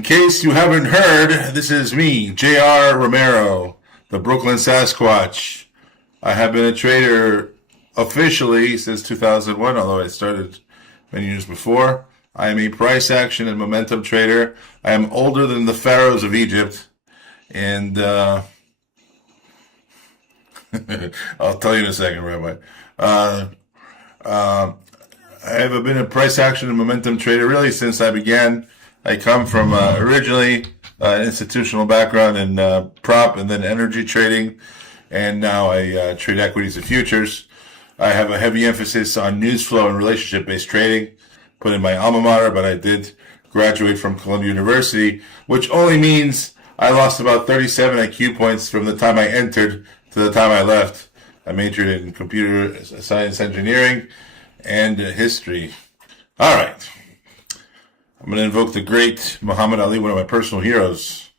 In case you haven't heard, this is me, J.R. Romero, the Brooklyn Sasquatch. I have been a trader officially since 2001, although I started many years before. I am a price action and momentum trader. I am older than the pharaohs of Egypt, and I'll tell you in a second, Rabbi. I have been a price action and momentum trader really since I began. I come from originally an institutional background in prop and then energy trading, and now I trade equities and futures. I have a heavy emphasis on news flow and relationship-based trading, put in my alma mater, but I did graduate from Columbia University, which only means I lost about 37 IQ points from the time I entered to the time I left. I majored in computer science engineering and history. All right. I'm going to invoke the great Muhammad Ali, one of my personal heroes.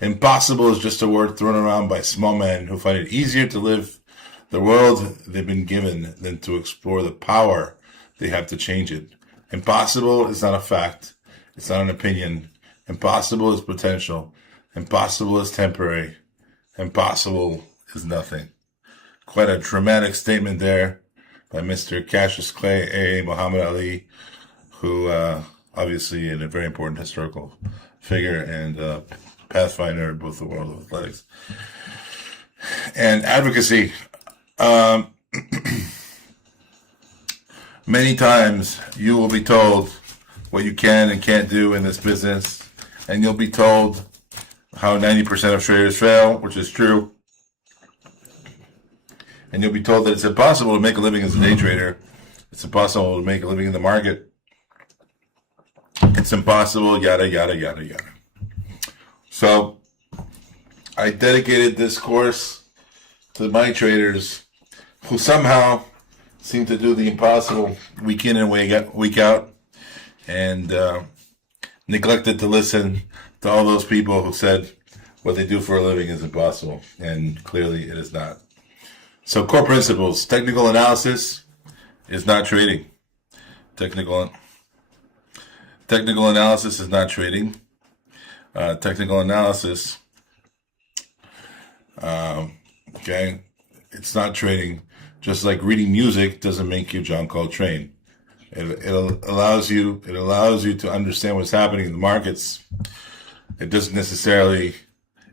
Impossible is just a word thrown around by small men who find it easier to live the world they've been given than to explore the power they have to change it. Impossible is not a fact. It's not an opinion. Impossible is potential. Impossible is temporary. Impossible is nothing. Quite a dramatic statement there by Mr. Cassius Clay, A.A. Muhammad Ali, who obviously a very important historical figure and pathfinder in both the world of athletics and advocacy. Many times you will be told what you can and can't do in this business, and you'll be told how 90% of traders fail, which is true. And you'll be told that it's impossible to make a living as a day trader. It's impossible to make a living in the market. It's impossible, yada, yada, yada, yada. So I dedicated this course to my traders who somehow seem to do the impossible week in and week out, and neglected to listen to all those people who said what they do for a living is impossible, and clearly it is not. So core principles: technical analysis is not trading. Technical analysis is not trading. Technical analysis, it's not trading. Just like reading music doesn't make you John Coltrane. It allows you to understand what's happening in the markets. It doesn't necessarily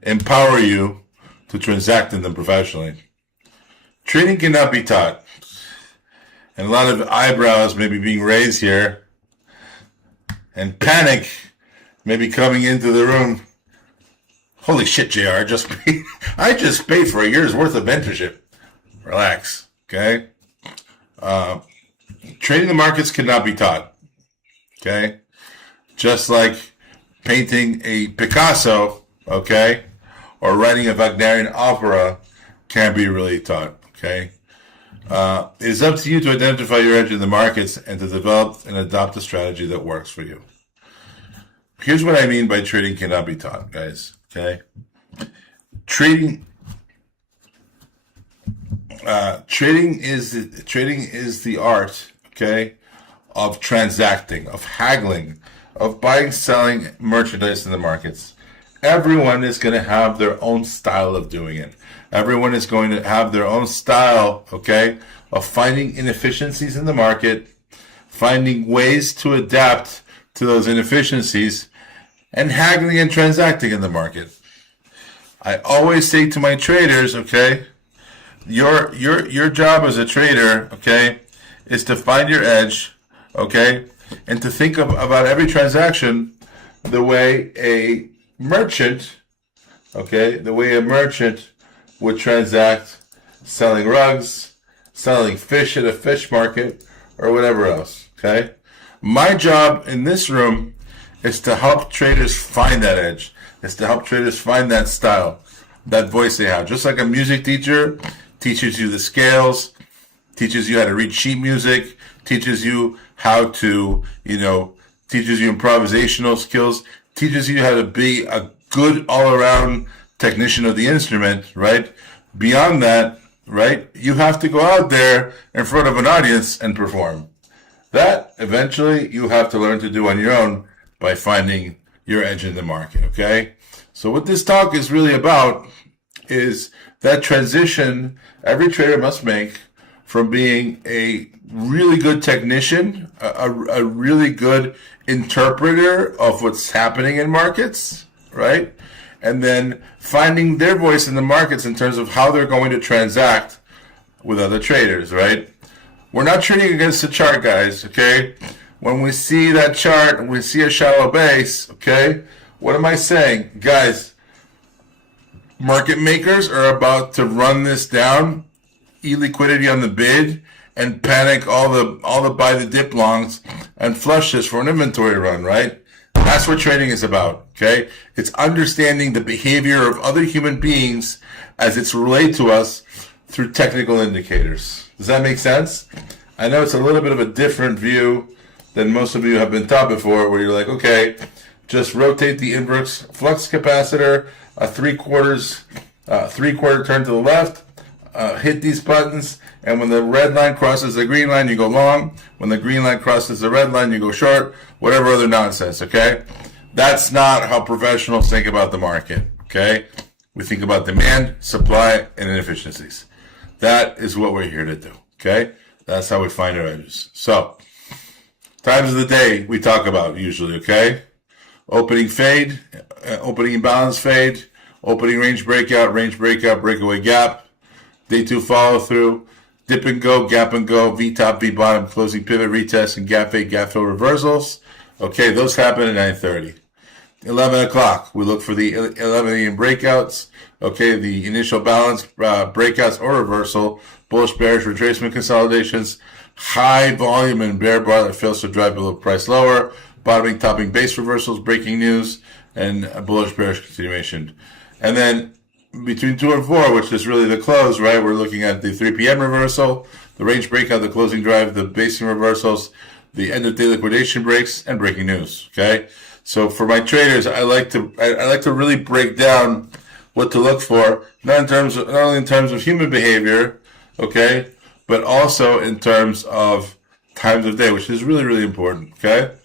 empower you to transact in them professionally. Trading cannot be taught. And a lot of eyebrows may be being raised here, and panic may be coming into the room. Holy shit, JR, I just paid for a year's worth of mentorship. Relax, okay? Trading the markets cannot be taught, okay? Just like painting a Picasso, okay, or writing a Wagnerian opera can't be really taught, okay? It is up to you to identify your edge in the markets and to develop and adopt a strategy that works for you. Here's what I mean by trading cannot be taught, guys, okay? Trading is the art, okay, of transacting, of haggling, of buying, selling merchandise in the markets. Everyone is going to have their own style of doing it. Everyone is going to have their own style, okay, of finding inefficiencies in the market, finding ways to adapt to those inefficiencies, and haggling and transacting in the market. I always say to my traders, okay, your job as a trader, okay, is to find your edge, okay, and to think about every transaction the way a merchant, okay, the way a merchant would transact selling rugs, selling fish at a fish market, or whatever else, okay? My job in this room is to help traders find that edge, is to help traders find that style, that voice they have. Just like a music teacher teaches you the scales, teaches you how to read sheet music, teaches you how to, teaches you improvisational skills, teaches you how to be a good all-around technician of the instrument, right? Beyond that, right, you have to go out there in front of an audience and perform. That, eventually, you have to learn to do on your own by finding your edge in the market, okay? So what this talk is really about is that transition every trader must make from being a really good technician, a really good interpreter of what's happening in markets, right? And then finding their voice in the markets in terms of how they're going to transact with other traders, right? We're not trading against the chart, guys, okay? When we see that chart and we see a shallow base, okay, what am I saying? Guys, market makers are about to run this down, illiquidity on the bid, and panic all the buy the dip longs and flush this for an inventory run, right? That's what trading is about, okay? It's understanding the behavior of other human beings as it's relayed to us through technical indicators. Does that make sense? I know it's a little bit of a different view than most of you have been taught before, where you're like, okay, just rotate the inverse flux capacitor, a three-quarter turn to the left, hit these buttons, and when the red line crosses the green line, you go long. When the green line crosses the red line, you go short. Whatever other nonsense, okay? That's not how professionals think about the market, okay? We think about demand, supply, and inefficiencies. That is what we're here to do, okay? That's how we find our edges. So, times of the day we talk about usually, okay? Opening fade, opening imbalance fade, opening range breakout, breakaway gap, day 2 follow through, dip and go, gap and go, V top, V bottom, closing pivot, retest, and gap fade, gap fill reversals. Okay, those happen at 9:30. 11 o'clock, we look for the 11 a.m. breakouts. Okay, the initial balance breakouts or reversal, bullish, bearish, retracement consolidations, high volume and bear bar that fails to drive below price lower, bottoming, topping base reversals, breaking news, and a bullish, bearish continuation. And then between 2 and 4, which is really the close, right? We're looking at the 3 p.m. reversal, the range breakout, the closing drive, the basing reversals, the end of day liquidation breaks, and breaking news. Okay, so for my traders, I like to really break down what to look for, not only in terms of human behavior, okay, but also in terms of times of day, which is really, really important. Okay.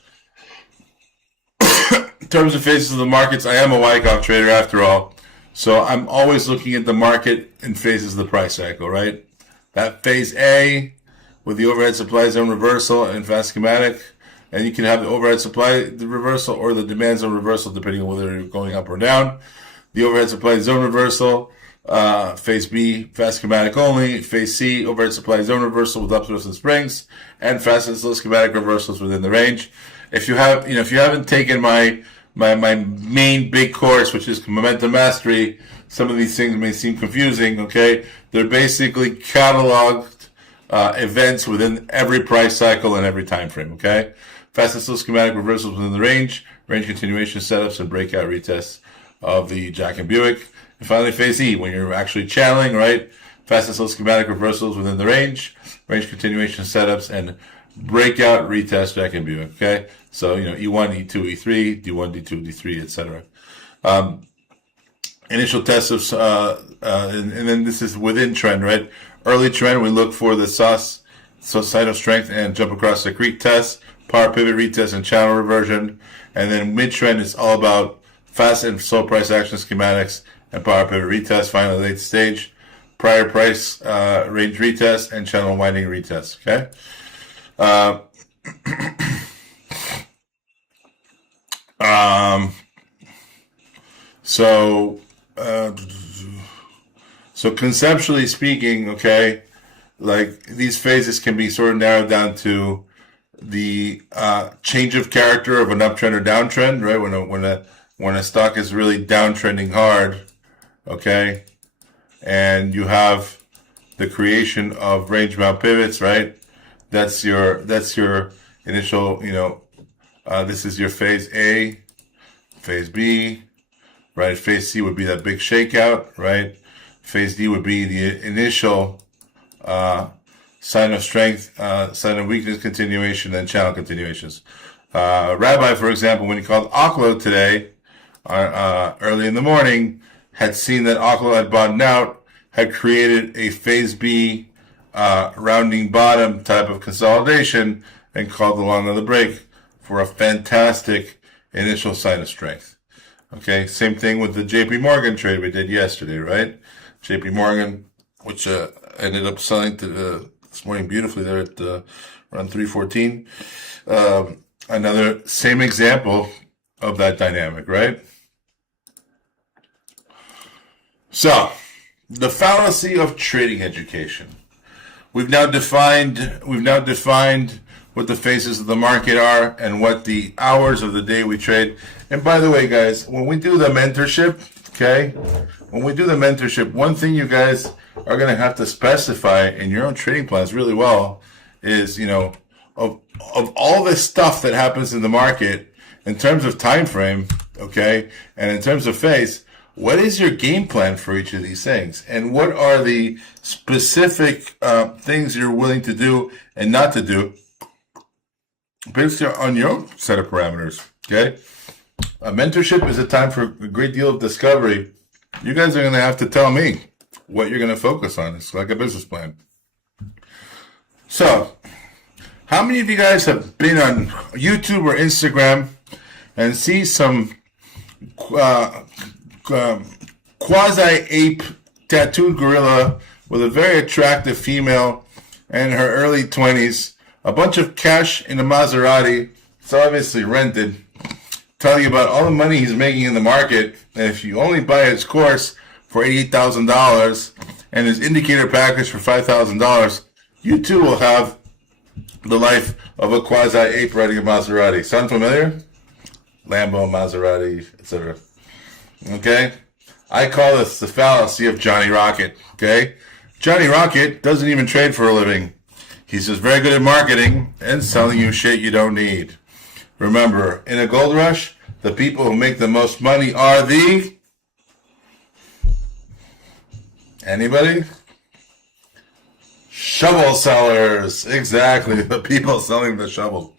In terms of phases of the markets, I am a Wyckoff trader after all. So I'm always looking at the market in phases of the price cycle, right? That phase A with the overhead supply zone reversal and fast schematic, and you can have the overhead supply reversal or the demand zone reversal depending on whether you're going up or down. The overhead supply zone reversal, phase B, fast schematic only, phase C, overhead supply zone reversal with upswings and springs, and fast and slow schematic reversals within the range. If you haven't taken my main big course, which is Momentum Mastery, some of these things may seem confusing, okay? They're basically cataloged events within every price cycle and every time frame, okay? Fast and slow schematic reversals within the range continuation setups, and breakout retests of the Jack and Buick. And finally, phase E, when you're actually channeling, right? Fast and slow schematic reversals within the range continuation setups, and breakout retest Jack and Buick, okay? So, E1, E2, E3, D1, D2, D3, etc. Initial tests of, and then this is within trend, right? Early trend, we look for the sign of strength and jump across the creek test, power pivot retest, and channel reversion. And then mid trend is all about fast and slow price action schematics and power pivot retest. Finally, late stage, prior price range retest and channel winding retest, okay? So conceptually speaking, okay, like these phases can be sort of narrowed down to the change of character of an uptrend or downtrend, right? When a stock is really downtrending hard, okay, and you have the creation of range bound pivots, right? That's your initial, this is your phase A, phase B, right? Phase C would be that big shakeout, right? Phase D would be the initial sign of strength, sign of weakness continuation, and channel continuations. Rabbi, for example, when he called Oklo today, early in the morning, had seen that Oklo had bottomed out, had created a phase B rounding bottom type of consolidation, and called the long of the break for a fantastic initial sign of strength. Okay, same thing with the JP Morgan trade we did yesterday, right? JP Morgan, which ended up selling to this morning beautifully there at around 314. Another same example of that dynamic, right? So, the fallacy of trading education. We've now defined what the phases of the market are and what the hours of the day we trade. And by the way, guys, when we do the mentorship, okay, one thing you guys are going to have to specify in your own trading plans really well is, of all this stuff that happens in the market in terms of time frame, okay, and in terms of phase, what is your game plan for each of these things? And what are the specific things you're willing to do and not to do based on your own set of parameters, okay? A mentorship is a time for a great deal of discovery. You guys are going to have to tell me what you're going to focus on. It's like a business plan. So, how many of you guys have been on YouTube or Instagram and see some quasi-ape tattooed gorilla with a very attractive female in her early 20s, a bunch of cash in a Maserati, it's obviously rented, telling you about all the money he's making in the market, and if you only buy his course for $88,000 and his indicator package for $5,000, you too will have the life of a quasi-ape riding a Maserati. Sound familiar? Lambo, Maserati, etc. Okay? I call this the fallacy of Johnny Rocket. Okay? Johnny Rocket doesn't even trade for a living. He's just very good at marketing and selling you shit you don't need. Remember, in a gold rush, the people who make the most money are the... Anybody? Shovel sellers. Exactly. The people selling the shovel.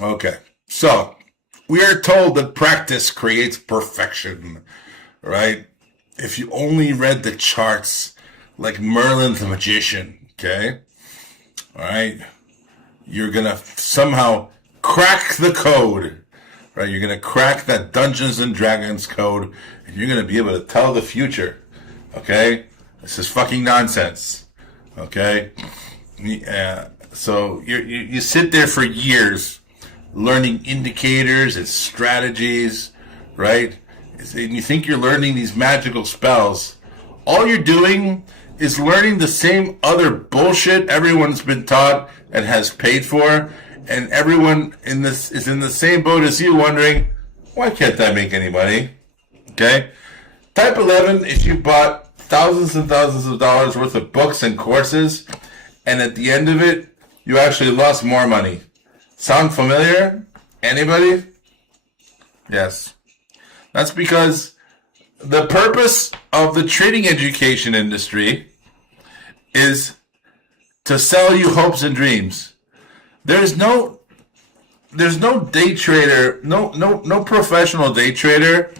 Okay. So, we are told that practice creates perfection, right? If you only read the charts like Merlin the magician, okay? All right? You're going to somehow crack the code, right? You're going to crack that Dungeons and Dragons code, and you're going to be able to tell the future, okay? This is fucking nonsense, okay? So you sit there for years learning indicators and strategies, right? And you think you're learning these magical spells. All you're doing is learning the same other bullshit everyone's been taught and has paid for, and everyone in this is in the same boat as you, wondering, why can't I make any money? Okay? Type 11, if you bought thousands and thousands of dollars worth of books and courses, and at the end of it, you actually lost more money. Sound familiar? Anybody? Yes. That's because the purpose of the trading education industry is to sell you hopes and dreams. There's no day trader, no professional day trader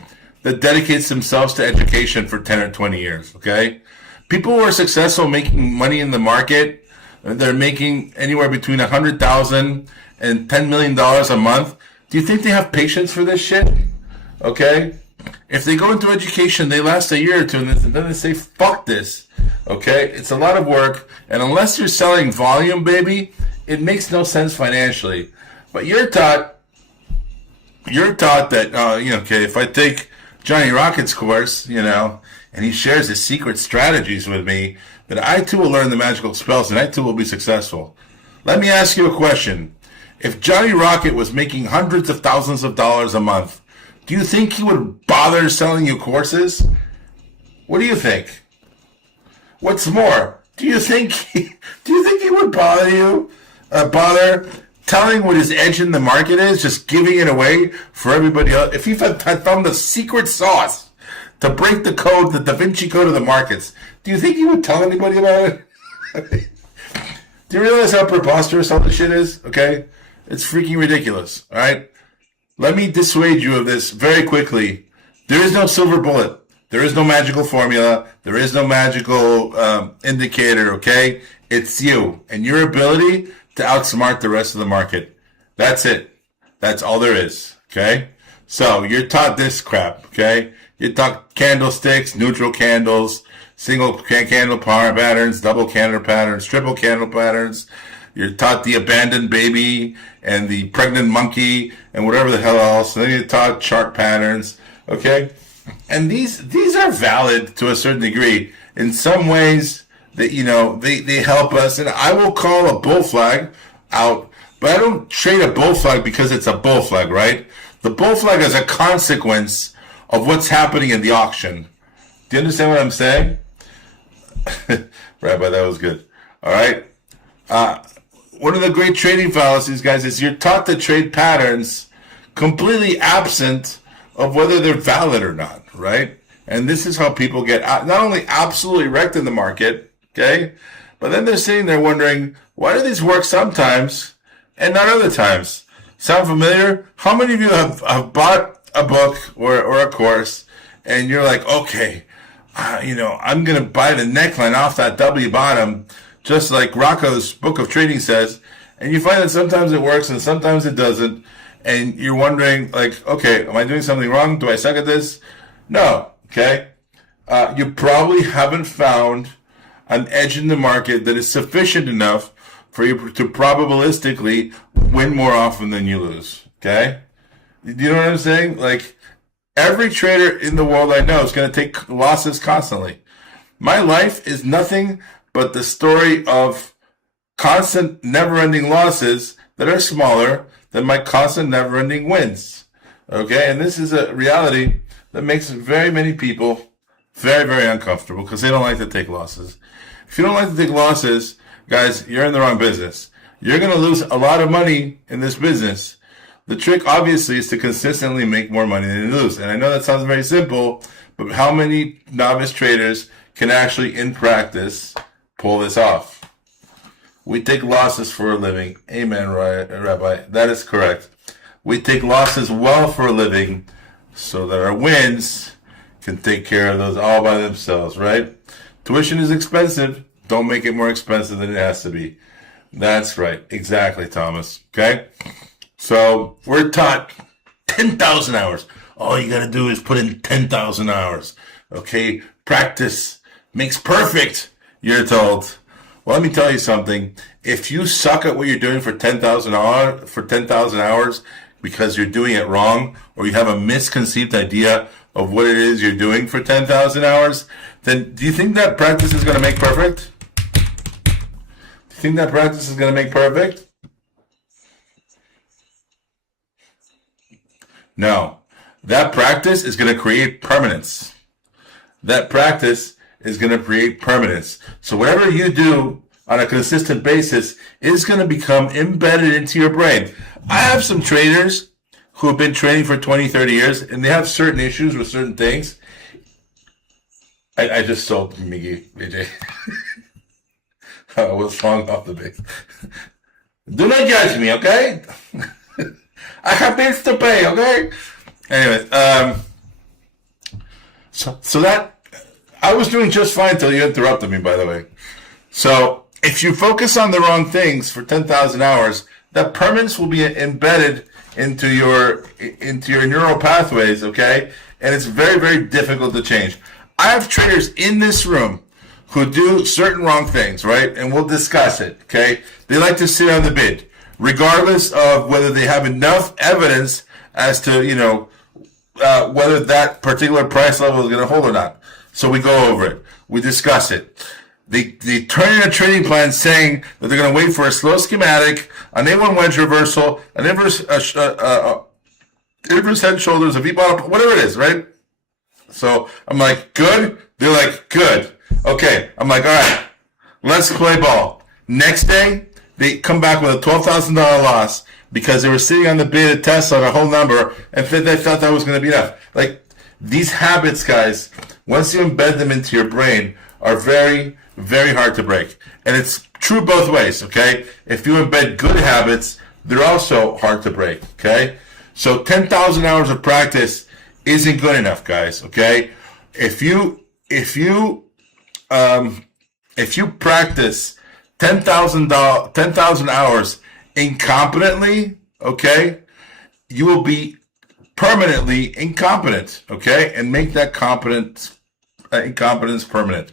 that dedicates themselves to education for 10 or 20 years, okay? People who are successful making money in the market, they're making anywhere between $100,000 and $10 million a month. Do you think they have patience for this shit? Okay? If they go into education, they last a year or two, and then they say, fuck this. Okay? It's a lot of work, and unless you're selling volume, baby, it makes no sense financially. But you're taught that, okay, if I take Johnny Rocket's course, and he shares his secret strategies with me, that I too will learn the magical spells, and I too will be successful. Let me ask you a question. If Johnny Rocket was making hundreds of thousands of dollars a month, do you think he would bother selling you courses? What do you think? What's more, do you think he would bother telling what his edge in the market is, just giving it away for everybody else? If he had found the secret sauce to break the code, the Da Vinci Code of the markets, do you think he would tell anybody about it? Do you realize how preposterous all this shit is? Okay? It's freaking ridiculous, all right? Let me dissuade you of this very quickly. There is no silver bullet. There is no magical formula. There is no magical indicator, okay? It's you and your ability to outsmart the rest of the market. That's it. That's all there is. Okay? So you're taught this crap. Okay? You're taught candlesticks, neutral candles, single candle patterns, double candle patterns, triple candle patterns. You're taught the abandoned baby and the pregnant monkey and whatever the hell else. And then you're taught chart patterns. Okay? And these are valid to a certain degree. In some ways, that they help us. And I will call a bull flag out, but I don't trade a bull flag because it's a bull flag, right? The bull flag is a consequence of what's happening in the auction. Do you understand what I'm saying? Rabbi, that was good. All right. One of the great trading fallacies, guys, is you're taught to trade patterns completely absent of whether they're valid or not, right? And this is how people get not only absolutely wrecked in the market, okay, but then they're sitting there wondering, why do these work sometimes and not other times? Sound familiar? How many of you have bought a book or a course and you're like, okay, I'm going to buy the neckline off that W bottom, just like Rocco's Book of Trading says, and you find that sometimes it works and sometimes it doesn't, and you're wondering, like, okay, am I doing something wrong? Do I suck at this? No, okay? You probably haven't found an edge in the market that is sufficient enough for you to probabilistically win more often than you lose, okay? Do you know what I'm saying? Like, every trader in the world I know is going to take losses constantly. My life is nothing but the story of constant, never-ending losses that are smaller than my constant, never-ending wins. Okay? And this is a reality that makes very many people very, very uncomfortable because they don't like to take losses. If you don't like to take losses, guys, you're in the wrong business. You're going to lose a lot of money in this business. The trick, obviously, is to consistently make more money than you lose. And I know that sounds very simple, but how many novice traders can actually, in practice, pull this off? We take losses for a living. Amen, Rabbi. That is correct. We take losses well for a living so that our wins can take care of those all by themselves, right? Tuition is expensive. Don't make it more expensive than it has to be. That's right. Exactly, Thomas. Okay? So we're taught 10,000 hours. All you got to do is put in 10,000 hours. Okay? Practice makes perfect, you're told. Well, let me tell you something. If you suck at what you're doing for 10,000 hours because you're doing it wrong, or you have a misconceived idea of what it is you're doing for 10,000 hours, then do you think that practice is going to make perfect? Do you think that practice is going to make perfect? No. That practice is going to create permanence. That practice is going to create permanence. So whatever you do on a consistent basis is going to become embedded into your brain. I have some traders who have been trading for 20, 30 years, and they have certain issues with certain things. I just sold Miggy, AJ. I was falling off the base. Do not judge me, okay? I have bills to pay, okay? Anyway, so that, I was doing just fine until you interrupted me, by the way. So if you focus on the wrong things for 10,000 hours, that permanence will be embedded into your neural pathways, okay? And it's very, very difficult to change. I have traders in this room who do certain wrong things, right? And we'll discuss it, okay? They like to sit on the bid, regardless of whether they have enough evidence as to, whether that particular price level is going to hold or not. So we go over it. We discuss it. They turn in a trading plan saying that they're going to wait for a slow schematic, an A1 wedge reversal, an inverse head shoulders, a V-bottom, whatever it is, right? So I'm like, good? They're like, good. Okay. I'm like, all right, let's play ball. Next day, they come back with a $12,000 loss because they were sitting on the bid at Tesla at a whole number and they thought that was going to be enough. Like, these habits, guys, once you embed them into your brain, are very, very hard to break. And it's true both ways, okay? If you embed good habits, they're also hard to break, okay? So 10,000 hours of practice isn't good enough, guys, okay? If you practice 10,000 hours incompetently, okay, you will be permanently incompetent, okay, and make that incompetence permanent,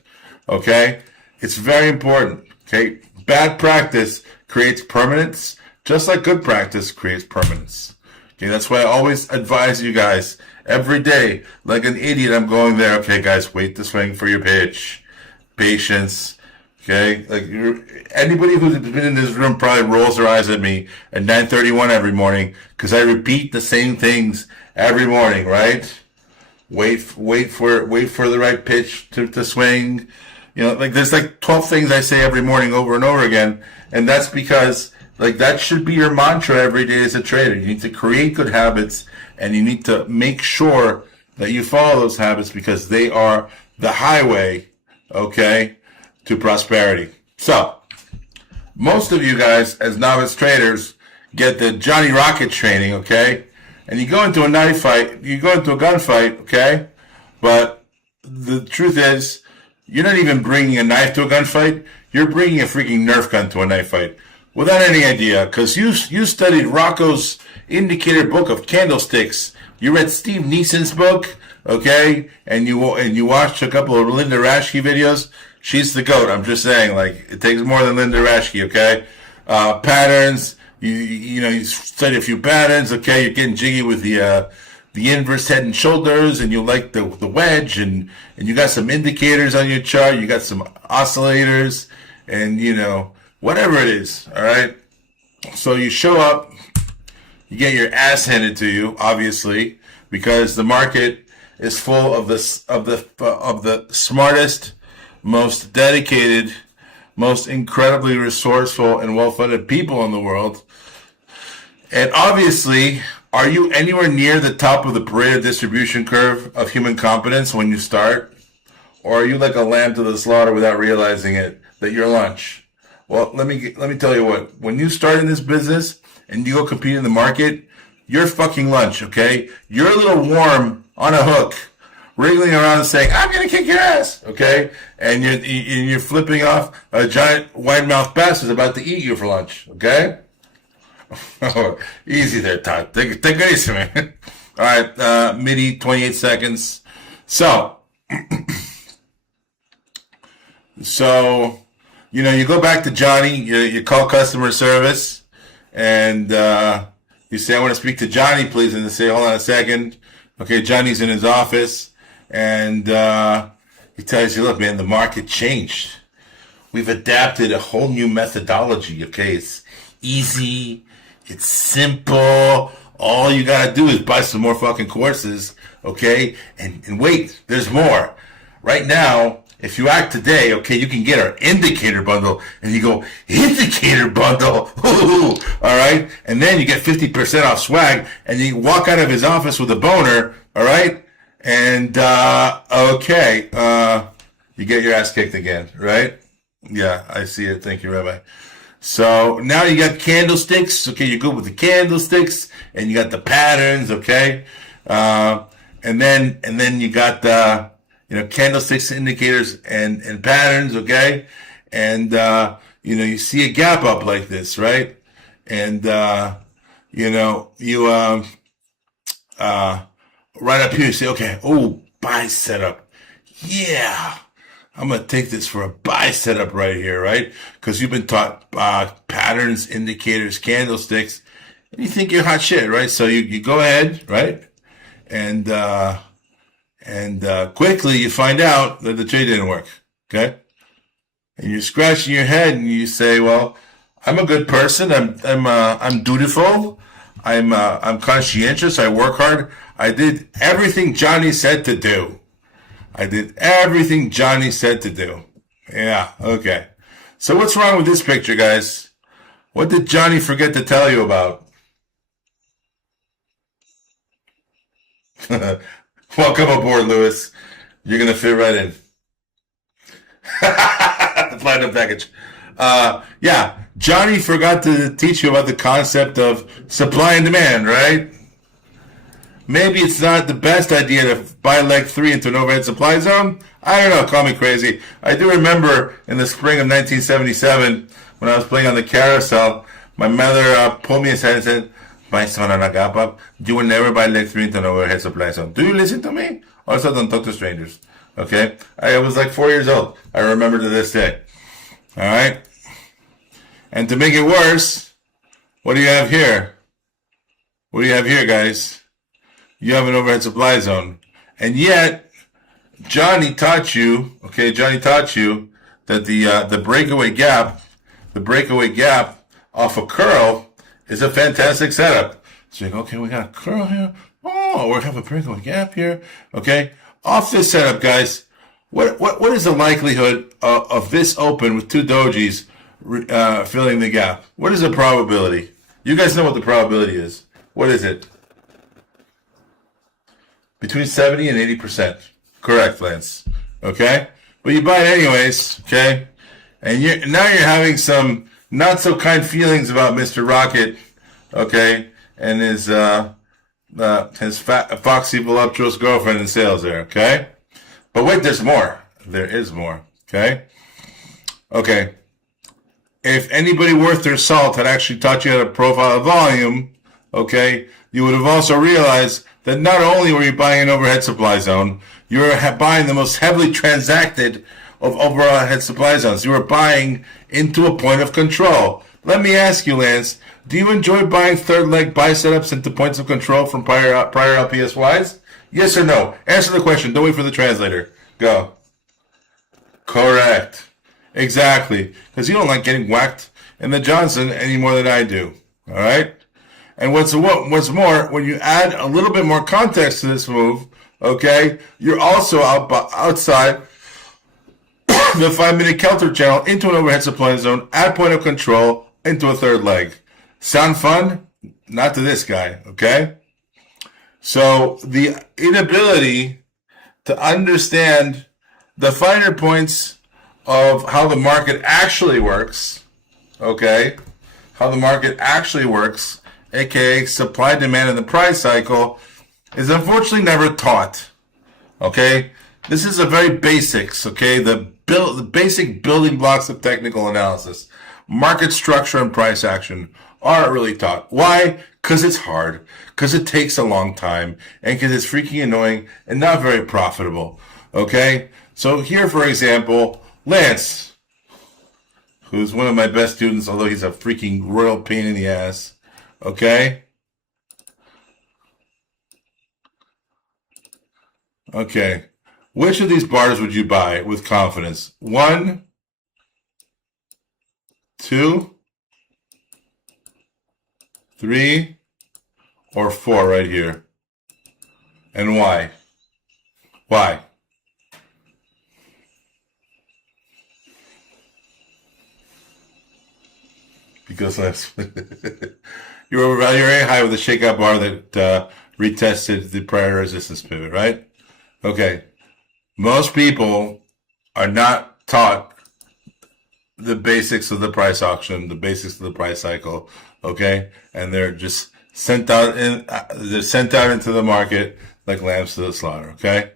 okay. It's very important, okay. Bad practice creates permanence, just like good practice creates permanence. Okay, that's why I always advise you guys every day, like an idiot. I'm going there. Okay, guys, wait to swing for your pitch. Patience. Okay, like anybody who's been in this room probably rolls their eyes at me at 9:31 every morning because I repeat the same things every morning, right? Wait for the right pitch to swing. You know, like there's like 12 things I say every morning over and over again, and that's because like that should be your mantra every day as a trader. You need to create good habits, and you need to make sure that you follow those habits because they are the highway, okay, to prosperity. So, most of you guys as novice traders get the Johnny Rocket training, okay? And you go into a knife fight, you go into a gunfight, okay? But the truth is, you're not even bringing a knife to a gunfight. You're bringing a freaking Nerf gun to a knife fight without any idea, because you studied Rocco's indicator book of Candlesticks. You read Steve Neeson's book, okay, and you watched a couple of Linda Raschke videos. She's the GOAT. I'm just saying, like, it takes more than Linda Raschke, okay? Patterns. You study a few patterns, okay? You're getting jiggy with the inverse head and shoulders, and you like the wedge, and you got some indicators on your chart. You got some oscillators, and whatever it is. All right. So you show up, you get your ass handed to you, obviously, because the market is full of the smartest, most dedicated, most incredibly resourceful and well-funded people in the world. And obviously, are you anywhere near the top of the Pareto distribution curve of human competence when you start? Or are you like a lamb to the slaughter without realizing it, that you're lunch? Well, let me tell you what. When you start in this business and you go compete in the market, you're fucking lunch, okay? You're a little worm on a hook, wriggling around and saying, "I'm gonna kick your ass," okay? And you're flipping off a giant wide-mouthed bass who's about to eat you for lunch, okay? Oh, easy there, Todd. Take it easy, man. All right, MIDI, 28 seconds. So, you go back to Johnny, you call customer service, and you say, "I want to speak to Johnny, please," and they say, "Hold on a second." Okay, Johnny's in his office, and he tells you, "Look, man, the market changed. We've adapted a whole new methodology, okay? It's easy. It's simple. All you gotta do is buy some more fucking courses, okay? And wait, there's more. Right now, if you act today, okay, you can get our indicator bundle." And you go, "Indicator bundle? Ooh, all right?" And then you get 50% off swag, and you walk out of his office with a boner, all right? And, okay, you get your ass kicked again, right? Yeah, I see it. Thank you, Rabbi. So now you got candlesticks. Okay, you're good with the candlesticks, and you got the patterns. Okay, and then you got the candlesticks, indicators, and patterns. Okay, and you see a gap up like this, right? And right up here you say, okay, oh, buy setup, yeah. I'm going to take this for a buy setup right here, right? Because you've been taught patterns, indicators, candlesticks, and you think you're hot shit, right? So you go ahead, right? And quickly you find out that the trade didn't work, okay? And you're scratching your head and you say, "Well, I'm a good person. I'm dutiful. I'm conscientious. I work hard. I did everything Johnny said to do. I did everything Johnny said to do." Yeah, okay. So what's wrong with this picture, guys? What did Johnny forget to tell you about? Welcome aboard, Lewis. You're going to fit right in. The platinum package. Yeah, Johnny forgot to teach you about the concept of supply and demand, right? Maybe it's not the best idea to buy leg 3 into an overhead supply zone. I don't know. Call me crazy. I do remember in the spring of 1977 when I was playing on the carousel, my mother pulled me aside and said, buying selling on a gap up. You will never buy leg 3 into an overhead supply zone. Do you listen to me? Also, don't talk to strangers. Okay? I was like 4 years old. I remember to this day. All right? And to make it worse, what do you have here? What do you have here, guys? You have an overhead supply zone. And yet, Johnny taught you that the breakaway gap off a curl is a fantastic setup. So you go, okay, we got a curl here. Oh, we have a breakaway gap here. Okay, off this setup, guys. What is the likelihood of this open with two dojis filling the gap? What is the probability? You guys know what the probability is. What is it? Between 70 and 80%. Correct, Lance. Okay? But you buy it anyways, okay? And now you're having some not so kind feelings about Mr. Rocket, okay? And his foxy voluptuous girlfriend in sales there, okay? But wait, there's more. There is more, okay? Okay. If anybody worth their salt had actually taught you how to profile a volume, okay, you would have also realized that not only were you buying an overhead supply zone, you were buying the most heavily transacted of overhead supply zones. You were buying into a point of control. Let me ask you, Lance, do you enjoy buying third leg buy setups into points of control from prior LPSYs? Yes or no? Answer the question. Don't wait for the translator. Go. Correct. Exactly. Because you don't like getting whacked in the Johnson any more than I do. All right? And what's more, when you add a little bit more context to this move, okay, you're also outside the 5-minute Kelter channel into an overhead supply zone at point of control into a third leg. Sound fun? Not to this guy, okay? So the inability to understand the finer points of how the market actually works, okay, how the market actually works, aka supply, demand, and the price cycle, is unfortunately never taught. Okay? This is a very basics, okay? The basic building blocks of technical analysis. Market structure and price action aren't really taught. Why? Because it's hard. Because it takes a long time. And because it's freaking annoying and not very profitable. Okay? So here, for example, Lance, who's one of my best students, although he's a freaking royal pain in the ass. Okay? Okay. Which of these bars would you buy with confidence? 1, 2, 3, or 4 right here? And why? Why? Because you're very high with the shakeout bar that retested the prior resistance pivot, right? Okay. Most people are not taught the basics of the price auction, the basics of the price cycle, okay? And they're just sent out into the market like lambs to the slaughter, okay?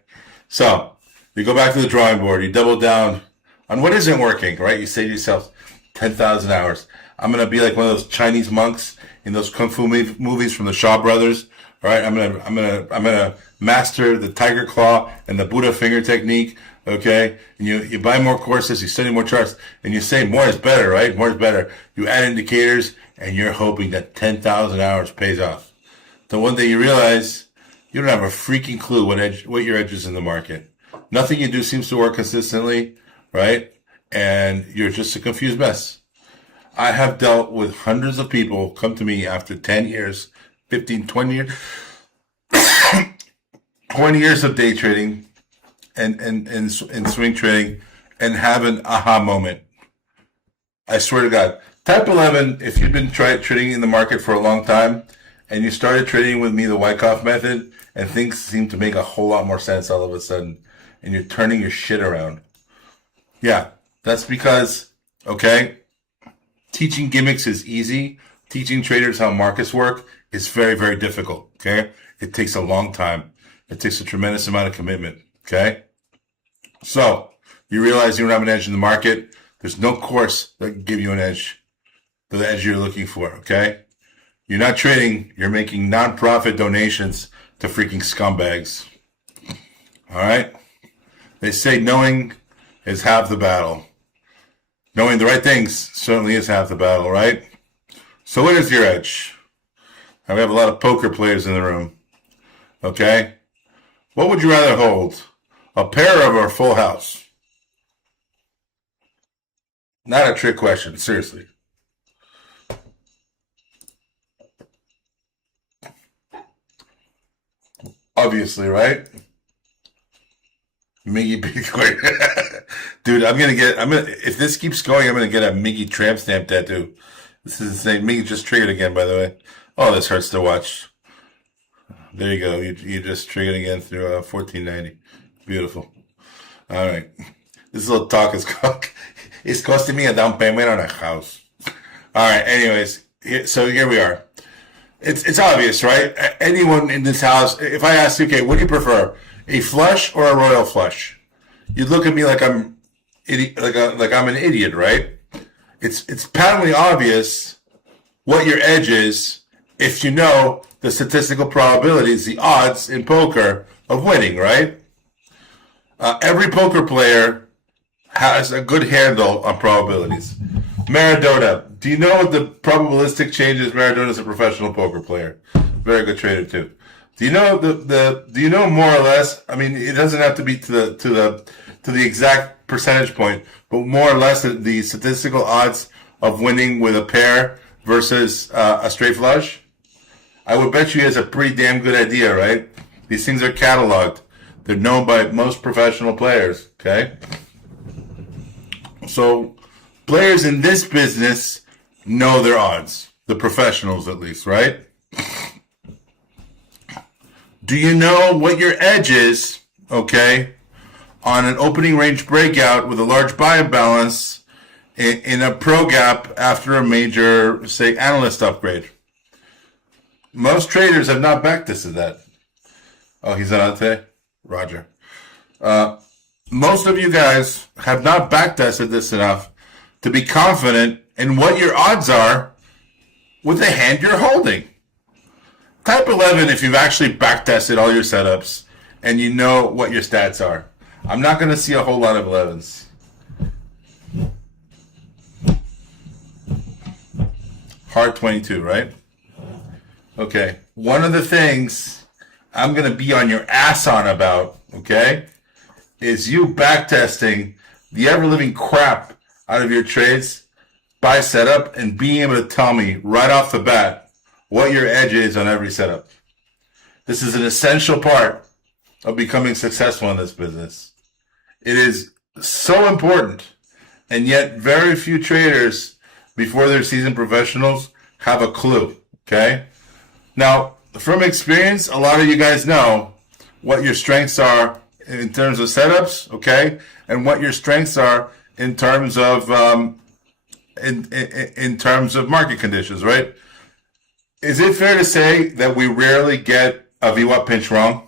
So you go back to the drawing board, you double down on what isn't working, right? You say to yourself, 10,000 hours. I'm gonna be like one of those Chinese monks in those kung fu movies from the Shaw Brothers. All right, I'm gonna master the tiger claw and the Buddha finger technique. Okay, and you buy more courses, you study more charts, and you say more is better, right? More is better. You add indicators, and you're hoping that 10,000 hours pays off. The one day you realize you don't have a freaking clue what your edge is in the market. Nothing you do seems to work consistently, right? And you're just a confused mess. I have dealt with hundreds of people come to me after 10 years, 15, 20 years, 20 years of day trading and swing trading and have an aha moment. I swear to God. Type 11, if you've been trading in the market for a long time and you started trading with me the Wyckoff method and things seem to make a whole lot more sense all of a sudden and you're turning your shit around. Yeah, that's because, okay, teaching gimmicks is easy. Teaching traders how markets work is very, very difficult, okay? It takes a long time. It takes a tremendous amount of commitment, okay? So, you realize you don't have an edge in the market. There's no course that can give you an edge, the edge you're looking for, okay? You're not trading. You're making non-profit donations to freaking scumbags. All right? They say knowing is half the battle. Knowing the right things certainly is half the battle, right? So what is your edge? Now we have a lot of poker players in the room. Okay? What would you rather hold? A pair of or a full house? Not a trick question, seriously. Obviously, right? Miggy Bitcoin. Dude, if this keeps going, I'm gonna get a Miggy tramp stamp tattoo. This is insane. Miggy just triggered again, by the way. Oh, this hurts to watch. There you go. You just triggered again through 1490. Beautiful. All right. This little talk is costing me a down payment on a house. All right. Anyways, so here we are. It's obvious, right? Anyone in this house, if I ask you, okay, what do you prefer, a flush or a royal flush? You'd look at me like I'm an idiot, right? It's patently obvious what your edge is if you know the statistical probabilities, the odds in poker of winning, right? Every poker player has a good handle on probabilities. Maradona. Do you know what the probabilistic changes? Maradona's a professional poker player. Very good trader too. Do you know do you know more or less? I mean, it doesn't have to be to the exact percentage point, but more or less the statistical odds of winning with a pair versus a straight flush? I would bet you he has a pretty damn good idea, right? These things are cataloged. They're known by most professional players, okay? So players in this business know their odds. The professionals, at least, right? Do you know what your edge is, okay, on an opening range breakout with a large buy imbalance in a pro gap after a major, say, analyst upgrade? Most traders have not backtested that. Oh, he's not on today? Roger. Most of you guys have not backtested this enough to be confident in what your odds are with the hand you're holding. Type 11 if you've actually backtested all your setups and you know what your stats are. I'm not going to see a whole lot of 11s. Hard 22, right? Okay. One of the things I'm going to be on your ass on about, okay, is you backtesting the ever-living crap out of your trades by setup and being able to tell me right off the bat what your edge is on every setup. This is an essential part of becoming successful in this business. It is so important, and yet very few traders before they're seasoned professionals have a clue, okay? Now, from experience, a lot of you guys know what your strengths are in terms of setups, okay, and what your strengths are in terms of in terms of market conditions, right? Is it fair to say that we rarely get a VWAP pinch wrong?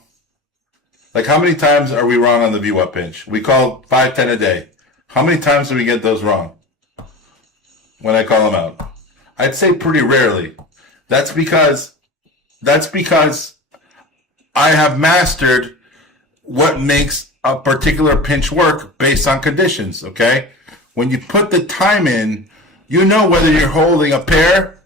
Like, how many times are we wrong on the VWAP pinch? We call 5-10 a day. How many times do we get those wrong when I call them out? I'd say pretty rarely. That's because I have mastered what makes a particular pinch work based on conditions, okay? When you put the time in, you know whether you're holding a pair,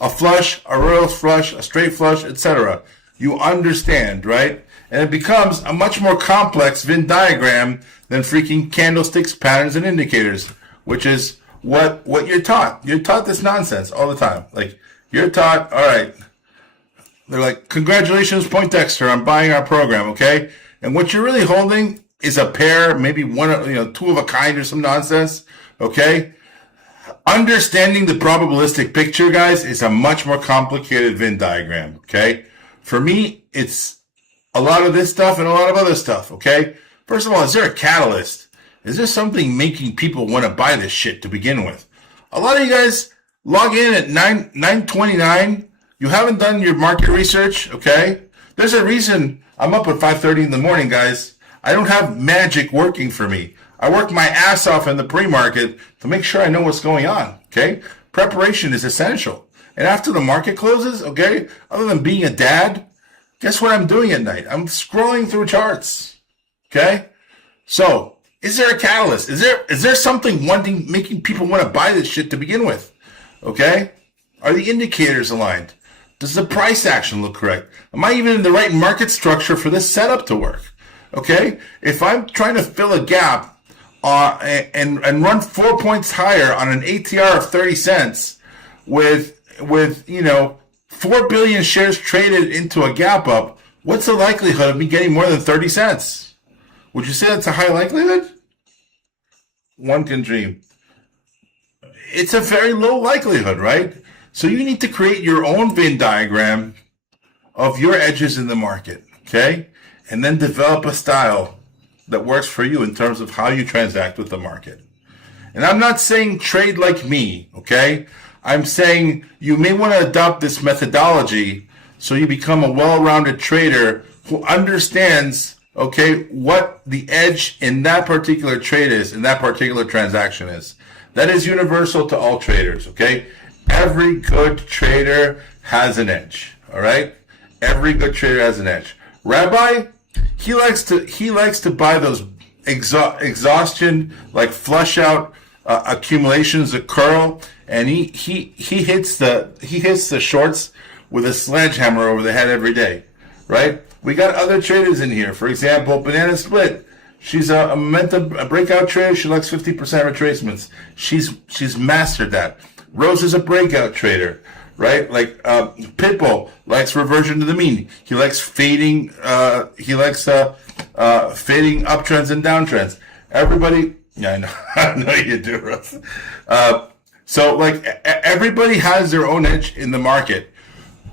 a flush, a royal flush, a straight flush, etc. You understand, right? And it becomes a much more complex Venn diagram than freaking candlesticks, patterns, and indicators, which is what you're taught. You're taught this nonsense all the time. Like, you're taught, all right, they're like, congratulations, Poindexter, on buying our program, okay? And what you're really holding is a pair, maybe one, two of a kind or some nonsense, okay? Understanding the probabilistic picture, guys, is a much more complicated Venn diagram, okay? For me, it's a lot of this stuff and a lot of other stuff, okay? First of all, is there a catalyst? Is there something making people want to buy this shit to begin with? A lot of you guys log in at 9:29. You haven't done your market research, okay? There's a reason I'm up at 5:30 in the morning, guys. I don't have magic working for me. I work my ass off in the pre-market to make sure I know what's going on, okay? Preparation is essential. And after the market closes, okay, other than being a dad, guess what I'm doing at night? I'm scrolling through charts. Okay? So, is there a catalyst? Is there something making people want to buy this shit to begin with? Okay? Are the indicators aligned? Does the price action look correct? Am I even in the right market structure for this setup to work? Okay? If I'm trying to fill a gap and run 4 points higher on an ATR of 30 cents with 4 billion shares traded into a gap up, what's the likelihood of me getting more than 30 cents? Would you say that's a high likelihood? One can dream. It's a very low likelihood, right? So you need to create your own Venn diagram of your edges in the market, okay? And then develop a style that works for you in terms of how you transact with the market. And I'm not saying trade like me, okay? I'm saying you may want to adopt this methodology so you become a well-rounded trader who understands, okay, what the edge in that particular trade is, in that particular transaction is. That is universal to all traders, okay? Every good trader has an edge, all right? Every good trader has an edge. Rabbi, he likes to buy those exhaustion, like flush out accumulations of curl, and he hits the shorts with a sledgehammer over the head every day, right? We got other traders in here. For example, Banana Split. She's a breakout trader. She likes 50% retracements. She's mastered that. Rose is a breakout trader, right? Like Pitbull likes reversion to the mean. He likes fading. He likes fading uptrends and downtrends. Everybody, yeah, I know, I know you do, Rose. So like everybody has their own edge in the market.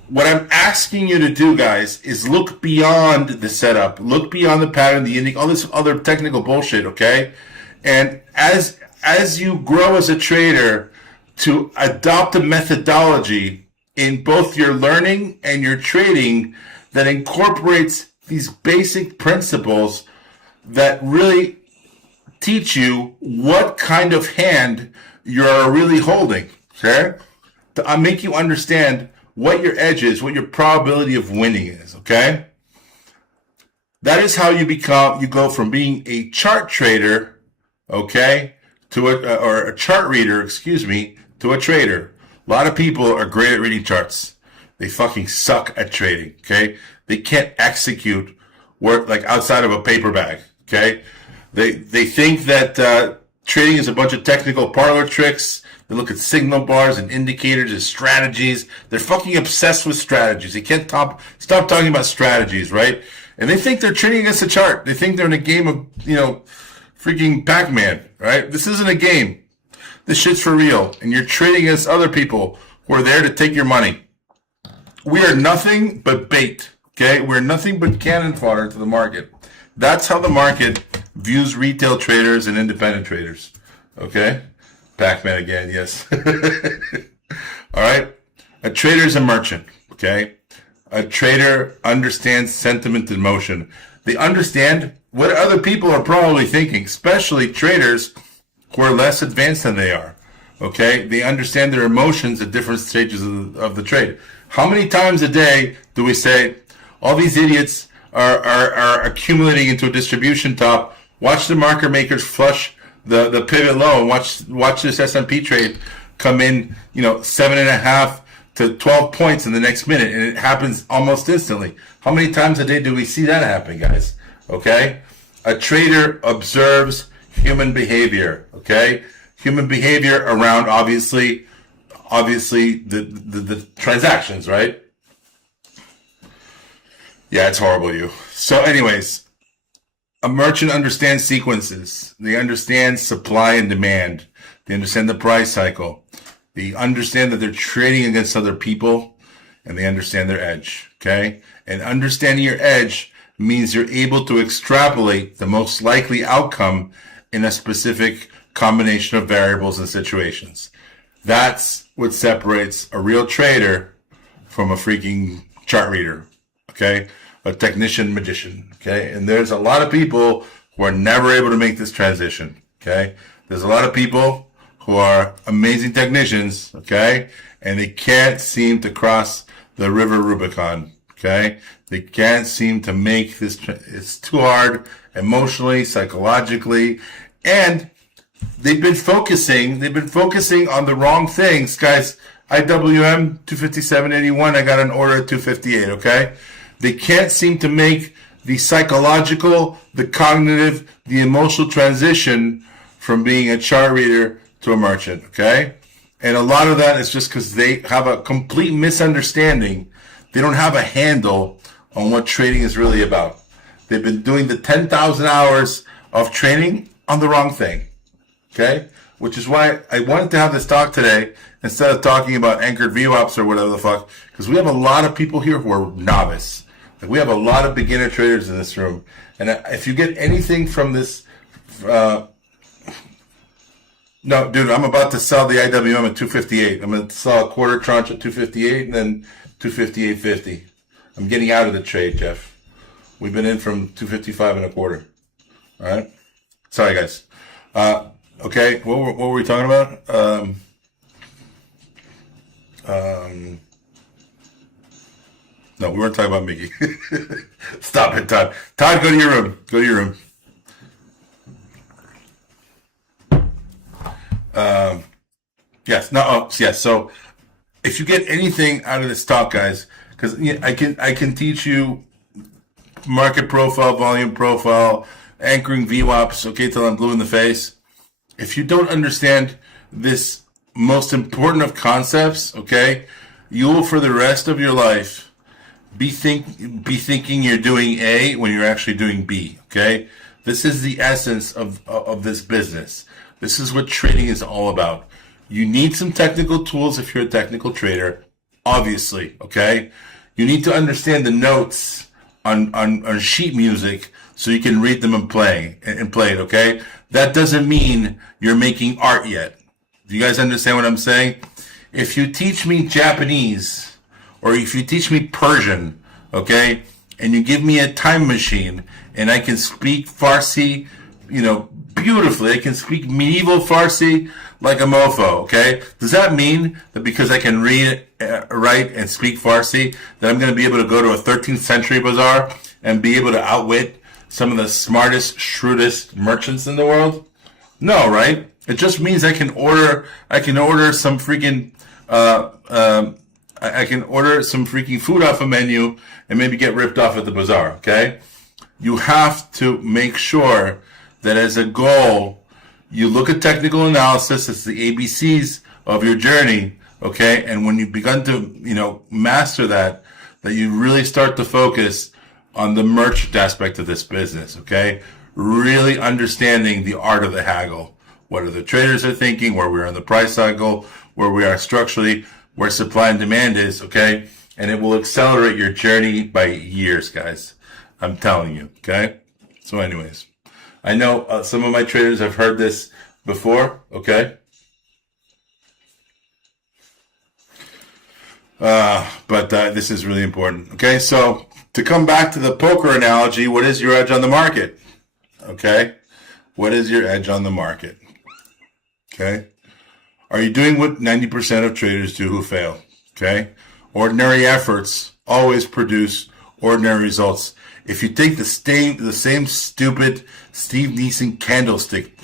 What I'm asking you to do, guys, is look beyond the setup, look beyond the pattern, the ending, all this other technical bullshit, okay? And as you grow as a trader, to adopt a methodology in both your learning and your trading that incorporates these basic principles that really teach you what kind of hand you're really holding, okay? To make you understand what your edge is, what your probability of winning is, okay? That is how you go from being a chart trader, okay, to a chart reader, to a trader. A lot of people are great at reading charts. They fucking suck at trading, okay? They can't execute work like outside of a paper bag, okay? They think that trading is a bunch of technical parlor tricks. They look at signal bars and indicators and strategies. They're fucking obsessed with strategies. They can't stop talking about strategies, right? And they think they're trading against a chart. They think they're in a game of, freaking Pac-Man, right? This isn't a game. This shit's for real. And you're trading against other people who are there to take your money. We are nothing but bait, okay? We're nothing but cannon fodder to the market. That's how the market views retail traders and independent traders, okay? Pac-Man again, yes. All right? A trader is a merchant, okay? A trader understands sentiment and motion. They understand what other people are probably thinking, especially traders who are less advanced than they are, okay? They understand their emotions at different stages of the trade. How many times a day do we say, all these idiots are accumulating into a distribution top, watch the market makers flush the pivot low, and watch this S&P trade come in, 7.5 to 12 points in the next minute, and it happens almost instantly. How many times a day do we see that happen, guys? Okay? A trader observes human behavior, okay? Human behavior around, obviously the transactions, right? Yeah, it's horrible, you. So anyways, a merchant understands sequences. They understand supply and demand. They understand the price cycle. They understand that they're trading against other people, and they understand their edge, okay? And understanding your edge means you're able to extrapolate the most likely outcome in a specific combination of variables and situations. That's what separates a real trader from a freaking chart reader, okay? A technician magician, okay? And there's a lot of people who are never able to make this transition, okay? There's a lot of people who are amazing technicians, okay, and they can't seem to cross the river Rubicon, okay? They can't seem to make this, it's too hard emotionally, psychologically, and they've been focusing on the wrong things, guys. IWM 257.81, I got an order at 258, okay? They can't seem to make the psychological, the cognitive, the emotional transition from being a chart reader to a merchant, okay? And a lot of that is just because they have a complete misunderstanding. They don't have a handle on what trading is really about. They've been doing the 10,000 hours of training on the wrong thing, okay? Which is why I wanted to have this talk today instead of talking about anchored VWAPs or whatever the fuck, because we have a lot of people here who are novice. Like, we have a lot of beginner traders in this room. And if you get anything from this, no, dude, I'm about to sell the IWM at 258. I'm going to sell a quarter tranche at 258 and then 258.50. I'm getting out of the trade, Jeff. We've been in from 255 and a quarter. All right. Sorry, guys. Okay. What were we talking about? No, we weren't talking about Mickey. Stop it, Todd. Todd, go to your room. Go to your room. Yes. No. Oh, yes. So, if you get anything out of this talk, guys, because I can teach you market profile, volume profile, anchoring VWAPs, okay, till I'm blue in the face. If you don't understand this most important of concepts, okay, you will for the rest of your life be thinking you're doing A when you're actually doing B, okay? This is the essence of this business. This is what trading is all about. You need some technical tools if you're a technical trader, obviously, okay? You need to understand the notes on sheet music so you can read them and play it, okay? That doesn't mean you're making art yet. Do you guys understand what I'm saying? If you teach me Japanese or if you teach me Persian, okay, and you give me a time machine and I can speak Farsi, beautifully, I can speak medieval Farsi like a mofo, okay? Does that mean that because I can read, write, and speak Farsi, that I'm going to be able to go to a 13th century bazaar and be able to outwit some of the smartest, shrewdest merchants in the world? No, right? It just means I can order some freaking, I can order some freaking food off a menu and maybe get ripped off at the bazaar, okay? You have to make sure that as a goal, you look at technical analysis as the ABCs of your journey, okay? And when you begin to, master that you really start to focus on the merchant aspect of this business, okay? Really understanding the art of the haggle. What are the traders are thinking, where we are in the price cycle, where we are structurally, where supply and demand is, okay? And it will accelerate your journey by years, guys. I'm telling you, okay? So anyways, I know some of my traders have heard this before, okay? But this is really important, okay? So to come back to the poker analogy, what is your edge on the market? Okay? What is your edge on the market? Okay? Are you doing what 90% of traders do who fail? Okay? Ordinary efforts always produce ordinary results. If you take the same stupid Steve Neeson candlestick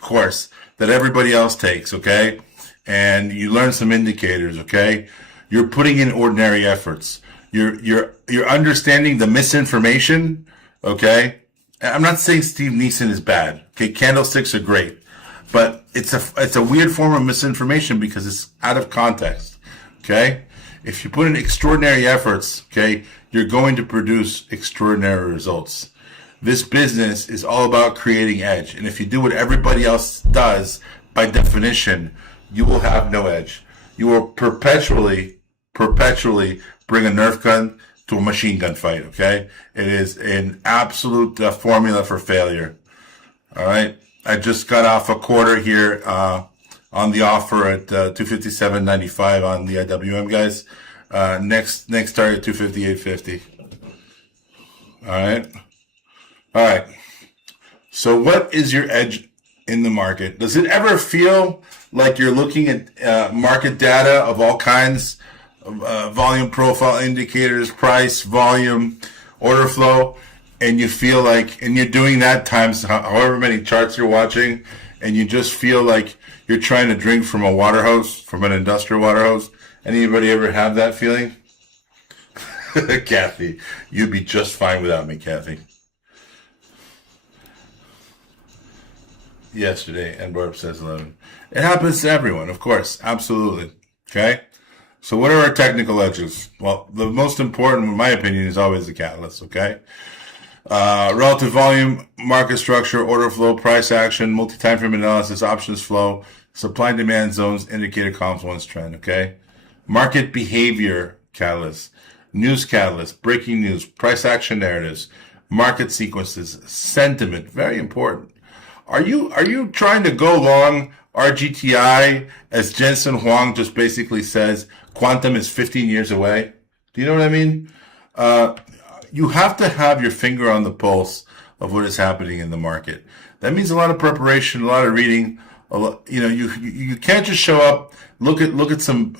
course that everybody else takes, okay, and you learn some indicators, okay, you're putting in ordinary efforts. You're understanding the misinformation, okay. I'm not saying Steve Neeson is bad. Okay, candlesticks are great, but it's a weird form of misinformation because it's out of context. Okay, if you put in extraordinary efforts, okay, you're going to produce extraordinary results. This business is all about creating edge, and if you do what everybody else does, by definition, you will have no edge. You will perpetually bring a Nerf gun to a machine gun fight, okay? It is an absolute formula for failure, all right? I just got off a quarter here on the offer at 257.95 on the IWM, guys. Next target, 258.50. All right? So what is your edge in the market? Does it ever feel like you're looking at market data of all kinds, volume profile indicators, price, volume, order flow, and you feel like, and you're doing that times however many charts you're watching, and you just feel like you're trying to drink from a water hose, from an industrial water hose? Anybody ever have that feeling? Kathy, you'd be just fine without me, Kathy. Yesterday, and Barb says 11. It happens to everyone, of course, absolutely. Okay? So what are our technical edges? Well, the most important, in my opinion, is always the catalyst, okay? Relative volume, market structure, order flow, price action, multi-time frame analysis, options flow, supply and demand zones, indicator confluence trend, okay? Market behavior catalyst, news catalyst, breaking news, price action narratives, market sequences, sentiment, very important. Are you trying to go long RGTI as Jensen Huang just basically says quantum is 15 years away? Do you know what I mean? You have to have your finger on the pulse of what is happening in the market. That means a lot of preparation, a lot of reading. You can't just show up, look at some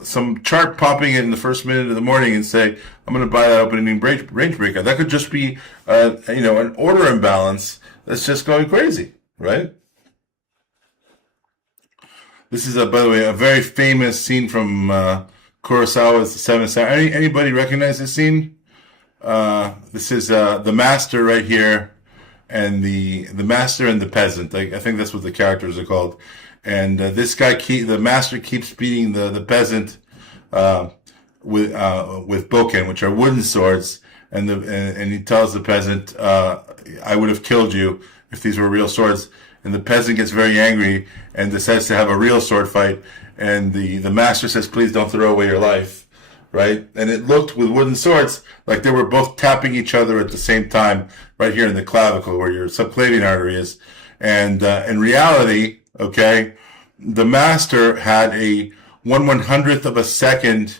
some chart popping in the first minute of the morning and say, I'm going to buy that opening range breaker. That could just be an order imbalance that's just going crazy, right? This is, by the way, a very famous scene from Kurosawa's The Seven Samurai. Anybody recognize this scene? This is the master right here, and the master and the peasant. I think that's what the characters are called. And this guy, the master, keeps beating the peasant with bokken, which are wooden swords, and he tells the peasant, "I would have killed you if these were real swords." And the peasant gets very angry and decides to have a real sword fight. And the master says, "Please don't throw away your life." Right? And it looked with wooden swords like they were both tapping each other at the same time, right here in the clavicle where your subclavian artery is. And in reality, okay, the master had a 1/100th of a second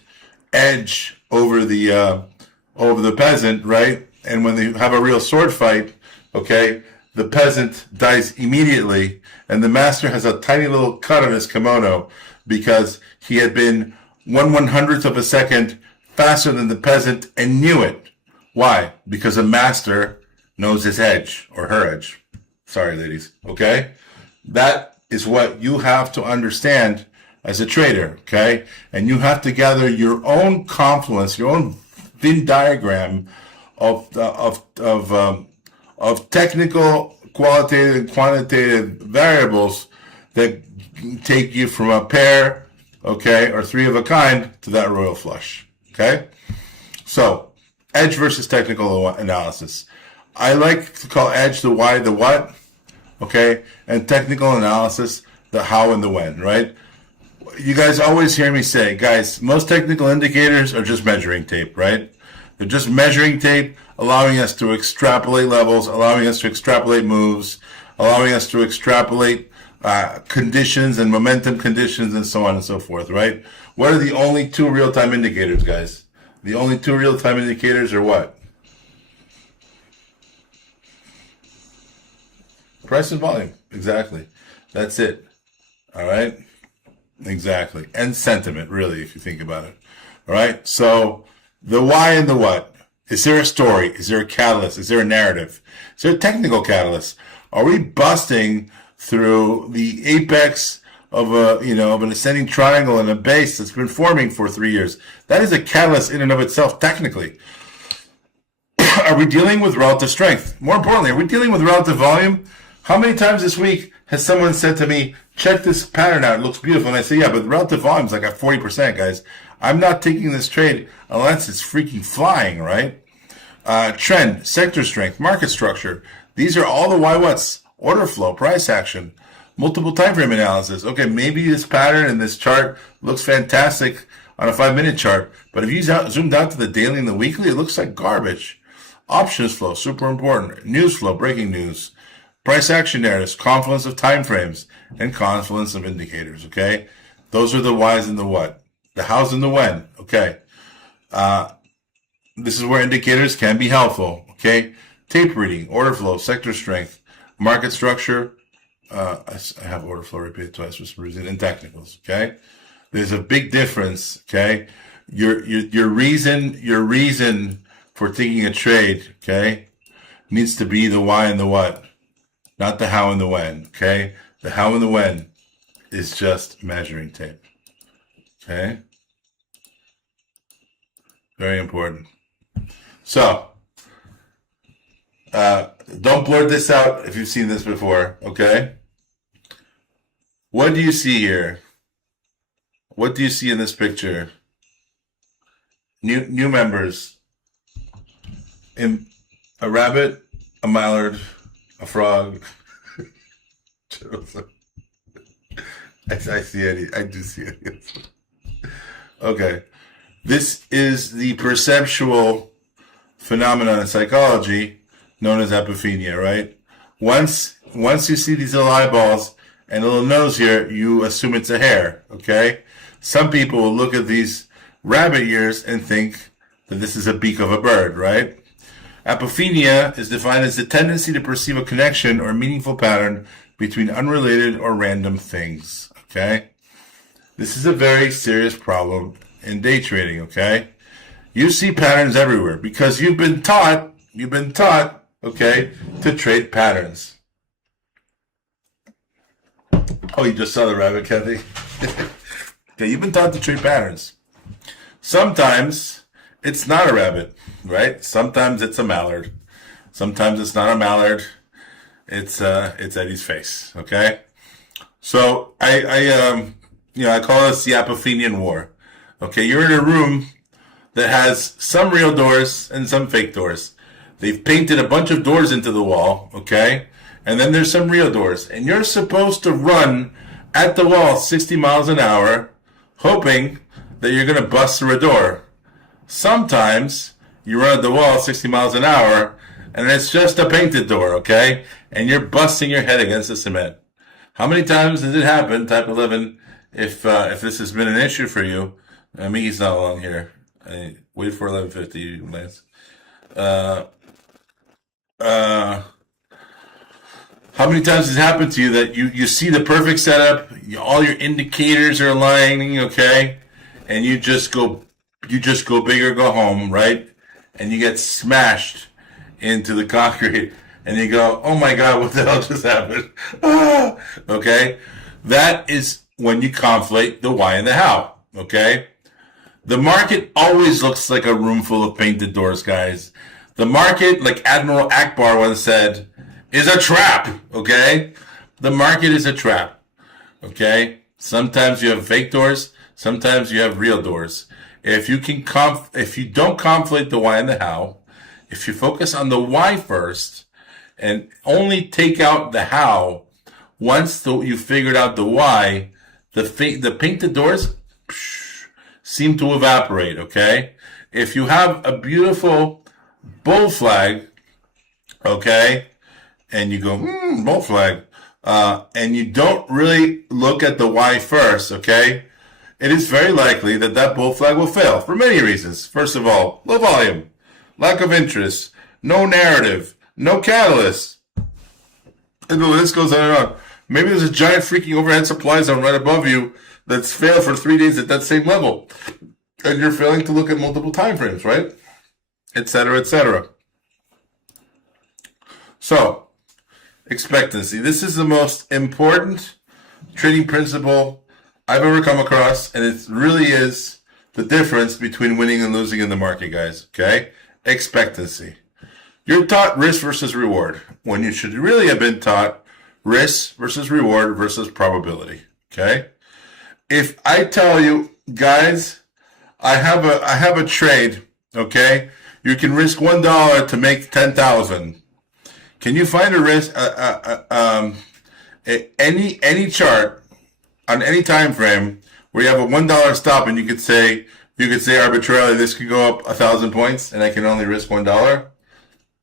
edge over the peasant, right? And when they have a real sword fight, okay, the peasant dies immediately, and the master has a tiny little cut on his kimono because he had been 1/100th of a second faster than the peasant and knew it. Why? Because a master knows his edge, or her edge. Sorry, ladies. Okay? That is what you have to understand as a trader, okay? And you have to gather your own confluence, your own Venn diagram of technical, qualitative, and quantitative variables that take you from a pair, okay, or three of a kind to that royal flush, okay? So, edge versus technical analysis. I like to call edge the why, the what, okay, and technical analysis the how and the when, right? You guys always hear me say, guys, most technical indicators are just measuring tape, right? They're just measuring tape, allowing us to extrapolate levels, allowing us to extrapolate moves, allowing us to extrapolate conditions and momentum conditions and so on and so forth, right? What are the only two real-time indicators, guys? The only two real-time indicators are what? Price and volume. Exactly. That's it. All right? Exactly. And sentiment, really, if you think about it. All right? So, the why and the what. Is there a story? Is there a catalyst? Is there a narrative? Is there a technical catalyst? Are we busting through the apex of an ascending triangle and a base that's been forming for 3 years? That is a catalyst in and of itself, technically. Are we dealing with relative strength? More importantly, are we dealing with relative volume? How many times this week has someone said to me, check this pattern out, it looks beautiful? And I say, yeah, but relative volume's like at 40%, guys. I'm not taking this trade unless it's freaking flying, right? Trend, sector strength, market structure. These are all the why what's. Order flow, price action, multiple time frame analysis. Okay, maybe this pattern in this chart looks fantastic on a 5-minute chart, but if you zoomed out to the daily and the weekly, it looks like garbage. Options flow, super important. News flow, breaking news. Price action narratives, confluence of time frames, and confluence of indicators, okay? Those are the whys and the what. The hows and the when, okay? This is where indicators can be helpful, okay? Tape reading, order flow, sector strength, market structure. I have order flow repeated twice for some reason, and technicals. Okay, there's a big difference. Okay, your reason for taking a trade, okay, needs to be the why and the what, not the how and the when. Okay, the how and the when is just measuring tape. Okay, very important. So. Don't blurt this out if you've seen this before, okay? What do you see here? What do you see in this picture? New members. A rabbit, a mallard, a frog. I see it. I do see it. Okay. This is the perceptual phenomenon in psychology known as apophenia, right? Once you see these little eyeballs and a little nose here, you assume it's a hare, okay? Some people will look at these rabbit ears and think that this is a beak of a bird, right? Apophenia is defined as the tendency to perceive a connection or meaningful pattern between unrelated or random things, okay? This is a very serious problem in day trading, okay? You see patterns everywhere because you've been taught, okay, to trade patterns. Oh, you just saw the rabbit, Kathy? Okay, you've been taught to trade patterns. Sometimes it's not a rabbit, right? Sometimes it's a mallard. Sometimes it's not a mallard. It's Eddie's face, okay? So I call this the Apophenian War. Okay, you're in a room that has some real doors and some fake doors. They've painted a bunch of doors into the wall, okay? And then there's some real doors. And you're supposed to run at the wall 60 miles an hour, hoping that you're going to bust through a door. Sometimes you run at the wall 60 miles an hour, and it's just a painted door, okay? And you're busting your head against the cement. How many times does it happen, type 11, if this has been an issue for you? Mickey's not along here. Wait for 11:50, Lance. How many times has it happened to you that you see the perfect setup, all your indicators are aligning, okay, and you just go big or go home, right? And you get smashed into the concrete, and you go, oh my God, what the hell just happened? Ah! Okay, that is when you conflate the why and the how. Okay, the market always looks like a room full of painted doors, guys. The market, like Admiral Akbar once said, is a trap, okay? The market is a trap, okay? Sometimes you have fake doors, sometimes you have real doors. If you don't conflate the why and the how, if you focus on the why first and only take out the how, once you figured out the why, the painted doors seem to evaporate, okay? If you have a beautiful bull flag, okay, and you go, bull flag, and you don't really look at the why first, okay, it is very likely that bull flag will fail for many reasons. First of all, low volume, lack of interest, no narrative, no catalyst. And the list goes on and on. Maybe there's a giant freaking overhead supply zone right above you that's failed for 3 days at that same level. And you're failing to look at multiple time frames, right? Et cetera, et cetera. So, expectancy. This is the most important trading principle I've ever come across, and it really is the difference between winning and losing in the market, guys. Okay? Expectancy. You're taught risk versus reward, when you should really have been taught risk versus reward versus probability. Okay? If I tell you, guys, I have a trade, okay? You can risk $1 to make 10,000. Can you find a risk any chart on any time frame where you have a $1 stop and you could say arbitrarily this could go up 1,000 points and I can only risk $1?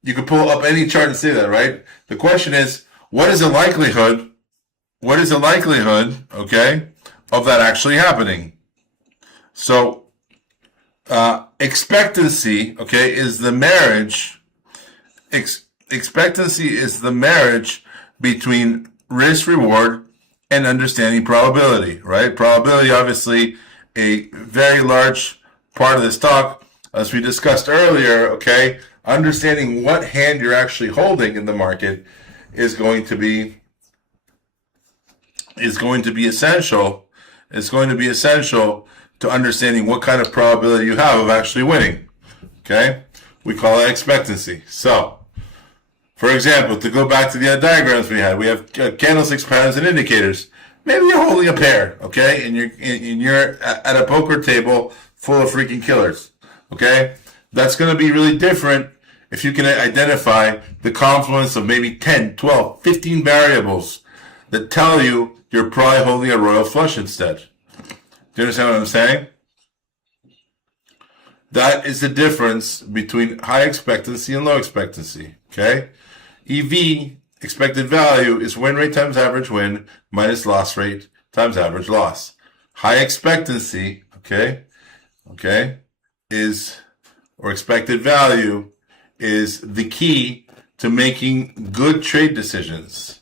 You could pull up any chart and say that, right? The question is, what is the likelihood? What is the likelihood, okay, of that actually happening? So, expectancy, okay, is the marriage. Expectancy is the marriage between risk reward and understanding probability, right? Probability, obviously, a very large part of this talk, as we discussed earlier, okay? Understanding what hand you're actually holding in the market is going to be essential. It's going to be essential to understanding what kind of probability you have of actually winning. Okay? We call it expectancy. So, for example, to go back to the diagrams we have candlesticks, patterns, and indicators. Maybe you're holding a pair, okay, and you're at a poker table full of freaking killers, okay. That's going to be really different if you can identify the confluence of maybe 10, 12, 15 variables that tell you you're probably holding a royal flush instead. Do you understand what I'm saying? That is the difference between high expectancy and low expectancy, okay? EV, expected value, is win rate times average win minus loss rate times average loss. High expectancy, okay, is, or expected value, is the key to making good trade decisions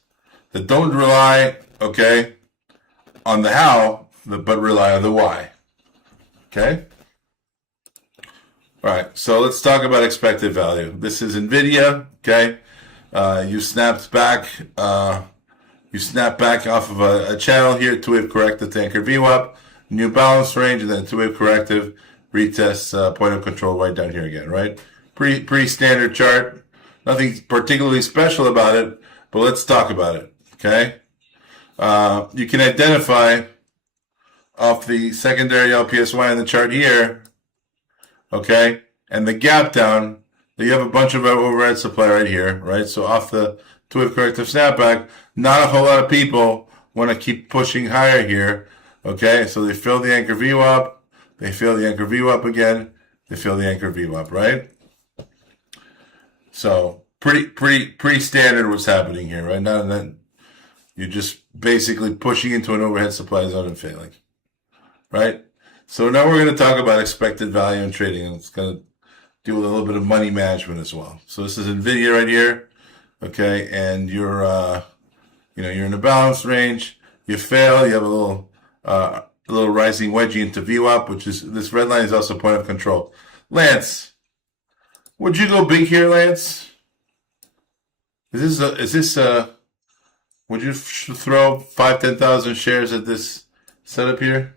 that don't rely, okay, on the how, but rely on the why. Okay? All right, so let's talk about expected value. This is NVIDIA, okay? You snapped back off of a channel here, two-wave corrective to anchor VWAP, new balance range, and then two-wave corrective, retest point of control right down here again, right? Pretty standard chart. Nothing particularly special about it, but let's talk about it, okay? You can identify off the secondary LPSY in the chart here, okay, and the gap down, you have a bunch of overhead supply right here, right? So off the two-wave corrective snapback, not a whole lot of people want to keep pushing higher here, okay? So they fill the anchor VWAP, they fill the anchor VWAP again, they fill the anchor VWAP, right? So pretty standard what's happening here, right? Now and then you're just basically pushing into an overhead supply zone and failing, right? So now we're going to talk about expected value in trading, and it's going to do a little bit of money management as well. So this is NVIDIA right here, okay, and you're you're in a balance range. You fail, you have a little rising wedgie into VWAP, which is, this red line is also point of control. Lance, would you go big here, Lance? Is this would you throw 5,000-10,000 shares at this setup here?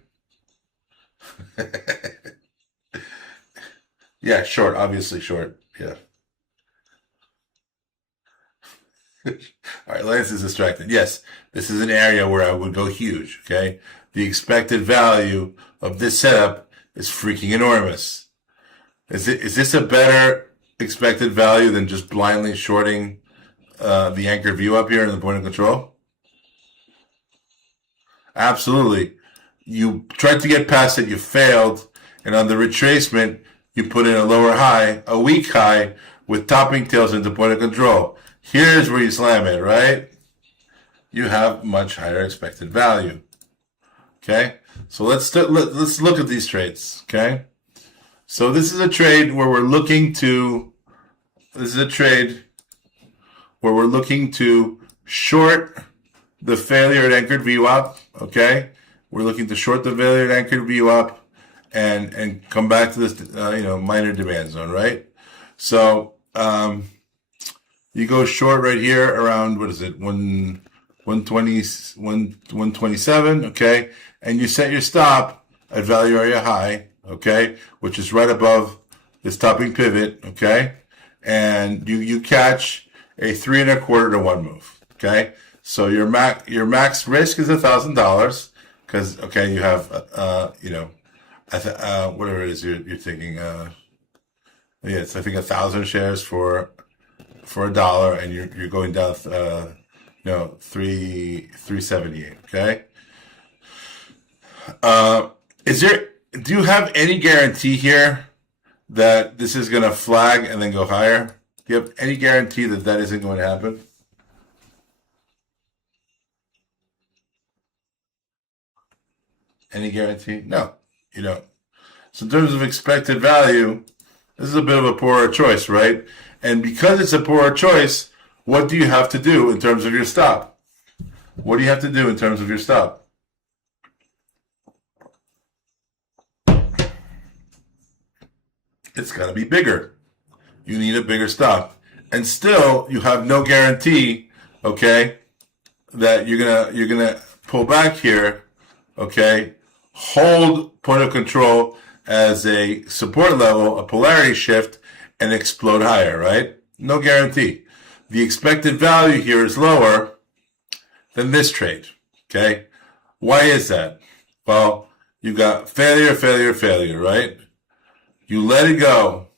Yeah, short, obviously short. Yeah. All right, Lance is distracted. Yes, this is an area where I would go huge, okay? The expected value of this setup is freaking enormous. Is this a better expected value than just blindly shorting the anchor view up here in the point of control? Absolutely. You tried to get past it, you failed, and on the retracement, you put in a lower high, a weak high, with topping tails into point of control. Here's where you slam it, right? You have much higher expected value. Okay? So let's look at these trades, okay? So this is a trade where we're looking to short the failure at anchored VWAP, okay? We're looking to short the failure at anchored VWAP and come back to this minor demand zone, right? So you go short right here around, what is it, 127, okay? And you set your stop at value area high, okay, which is right above this topping pivot, okay? And you catch a 3 1/4 to 1 move, okay? So your max risk is $1,000 because, okay, you have whatever it is you're thinking, it's I think 1,000 shares for $1, and you're going down 378, okay? Do you have any guarantee here that this is going to flag and then go higher? Do you have any guarantee that that isn't going to happen? Any guarantee? No, you don't. So in terms of expected value, this is a bit of a poorer choice, right? And because it's a poor choice, what do you have to do in terms of your stop? What do you have to do in terms of your stop? It's got to be bigger. You need a bigger stop. And still, you have no guarantee, okay, that you're gonna pull back here, okay, hold point of control as a support level, a polarity shift, and explode higher, right? No guarantee. The expected value here is lower than this trade, okay? Why is that? Well, you got failure, failure, failure, right? You let it go.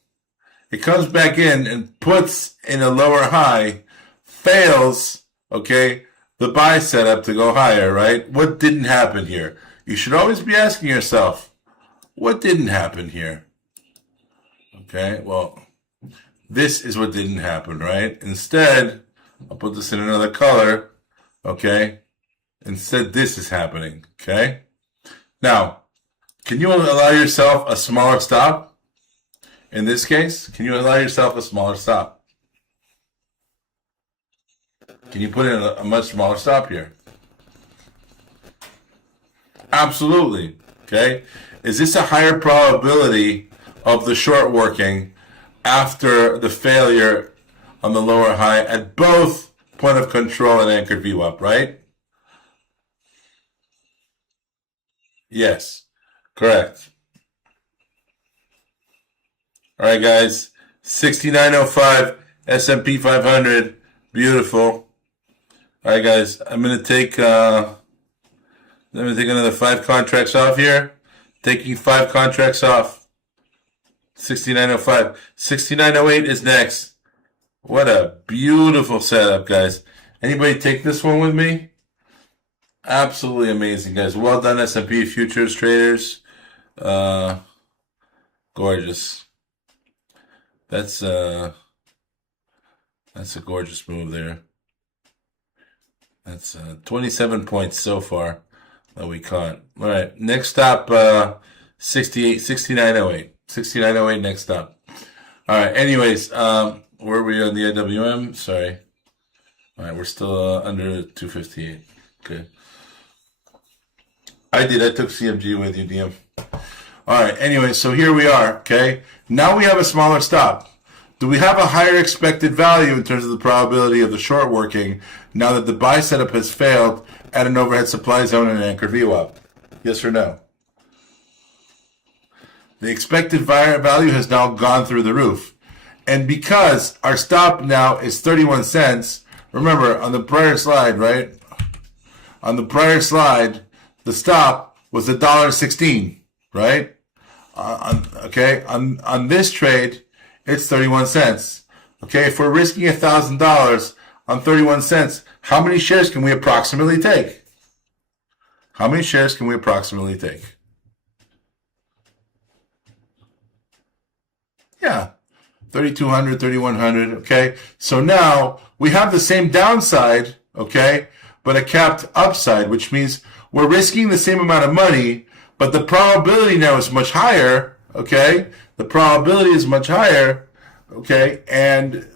It comes back in and puts in a lower high, fails, okay, the buy setup to go higher, right? What didn't happen here? You should always be asking yourself, what didn't happen here? Okay, well, this is what didn't happen, right? Instead, I'll put this in another color, okay? Instead, this is happening, okay? Now, can you allow yourself a smaller stop? In this case, can you allow yourself a smaller stop? Can you put in a much smaller stop here? Absolutely. Okay. Is this a higher probability of the short working after the failure on the lower high at both point of control and anchored VWAP, right? Yes. Correct. All right, guys. 6905 S&P 500. Beautiful. All right, guys. I'm gonna take another 5 contracts off here. Taking 5 contracts off. 6905. 6908 is next. What a beautiful setup, guys. Anybody take this one with me? Absolutely amazing, guys. Well done, S&P futures traders. Gorgeous. That's a gorgeous move there. That's 27 points so far that we caught. All right, next stop, 6908. 6908 next stop. All right, anyways, where are we on the IWM? Sorry. All right, we're still under 258. Okay. I took CMG with you, DM. All right, anyway, so here we are, okay? Now we have a smaller stop. Do we have a higher expected value in terms of the probability of the short working now that the buy setup has failed at an overhead supply zone and an anchored VWAP? Yes or no? The expected value has now gone through the roof. And because our stop now is 31 cents, remember on the prior slide, right? On the prior slide, the stop was $1.16, right? On this trade, it's 31 cents. Okay, if we're risking $1,000 on 31 cents, how many shares can we approximately take? How many shares can we approximately take? Yeah, 3,200, 3,100, okay? So now we have the same downside, okay, but a capped upside, which means we're risking the same amount of money, but the probability now is much higher, okay? The probability is much higher, okay? And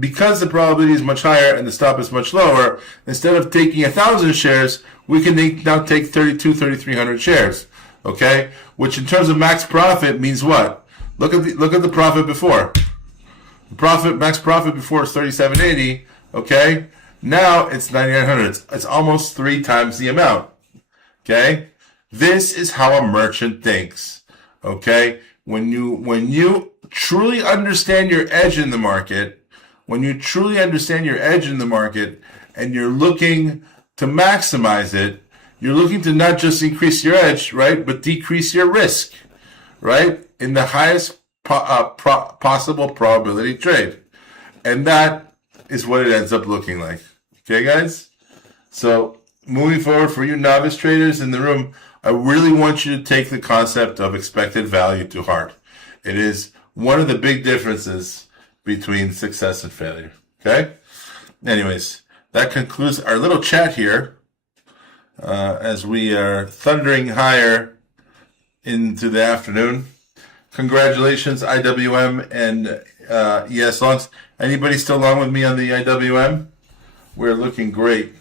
because the probability is much higher and the stop is much lower, instead of taking 1,000 shares, we can now take 3,300 shares, okay? Which in terms of max profit means what? Look at the profit before. Max profit before is 3,780, okay? Now it's 9,900. It's almost 3 times the amount, okay? This is how a merchant thinks, okay? When you truly understand your edge in the market, and you're looking to maximize it, you're looking to not just increase your edge, right, but decrease your risk, right, in the highest possible probability trade. And that is what it ends up looking like. Okay, guys? So, moving forward, for you novice traders in the room, I really want you to take the concept of expected value to heart. It is one of the big differences between success and failure. Okay? Anyways, that concludes our little chat here as we are thundering higher into the afternoon. Congratulations, IWM and Yes, long. Anybody still along with me on the IWM? We're looking great.